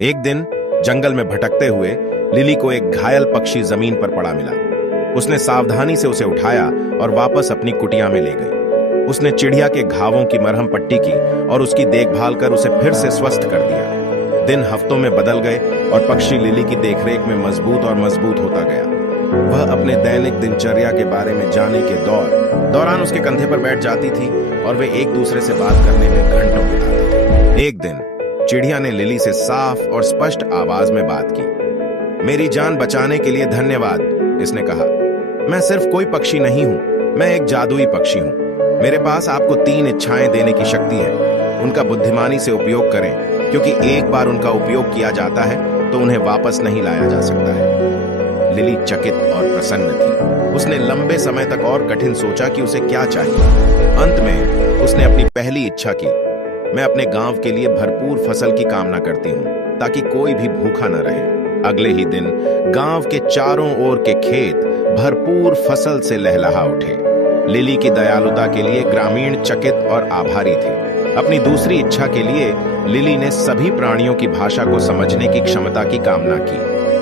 एक दिन जंगल में भटकते हुए लिली को एक घायल पक्षी जमीन पर पड़ा मिला। उसने सावधानी से उसे उठाया और वापस अपनी कुटिया में ले गई। उसने चिड़िया के घावों की मरहम पट्टी की और उसकी देखभाल कर उसे फिर से स्वस्थ कर दिया। दिन हफ्तों में बदल गए और पक्षी लिली की देखरेख में मजबूत और मजबूत होता गया। वह अपने दैनिक दिनचर्या के बारे में जानने के दौरान उसके कंधे पर बैठ जाती थी और वे एक दूसरे से बात करने में घंटों बिताते थे। एक दिन चिड़िया ने लिली से साफ और स्पष्ट आवाज में बात की। मेरी जान बचाने के लिए धन्यवाद, इसने कहा। मैं सिर्फ कोई पक्षी नहीं हूं, मैं एक जादुई पक्षी हूं। मेरे पास आपको 3 इच्छाएं देने की शक्ति है। उनका बुद्धिमानी से उपयोग करें, क्योंकि एक बार उनका उपयोग किया जाता है तो उन्हें वापस नहीं लाया जा सकता है। लिली चकित और प्रसन्न थी। उसने लंबे समय तक और कठिन सोचा कि उसे क्या चाहिए। अंत में उसने अपनी पहली इच्छा की। मैं अपने गांव के लिए भरपूर फसल की कामना करती हूँ, ताकि कोई भी भूखा न रहे। अगले ही दिन गांव के चारों ओर के खेत भरपूर फसल से लहलहा उठे। लिली की दयालुता के लिए ग्रामीण चकित और आभारी थे। अपनी दूसरी इच्छा के लिए लिली ने सभी प्राणियों की भाषा को समझने की क्षमता की कामना की,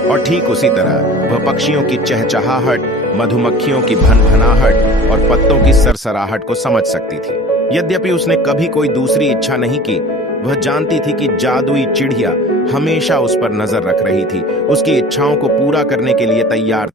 और ठीक उसी तरह वह पक्षियों की चहचहाहट, मधुमक्खियों की भनभनाहट और पत्तों की सरसराहट को समझ सकती थी। यद्यपि उसने कभी कोई दूसरी इच्छा नहीं की, वह जानती थी कि जादुई चिड़िया हमेशा उस पर नजर रख रही थी, उसकी इच्छाओं को पूरा करने के लिए तैयार थी।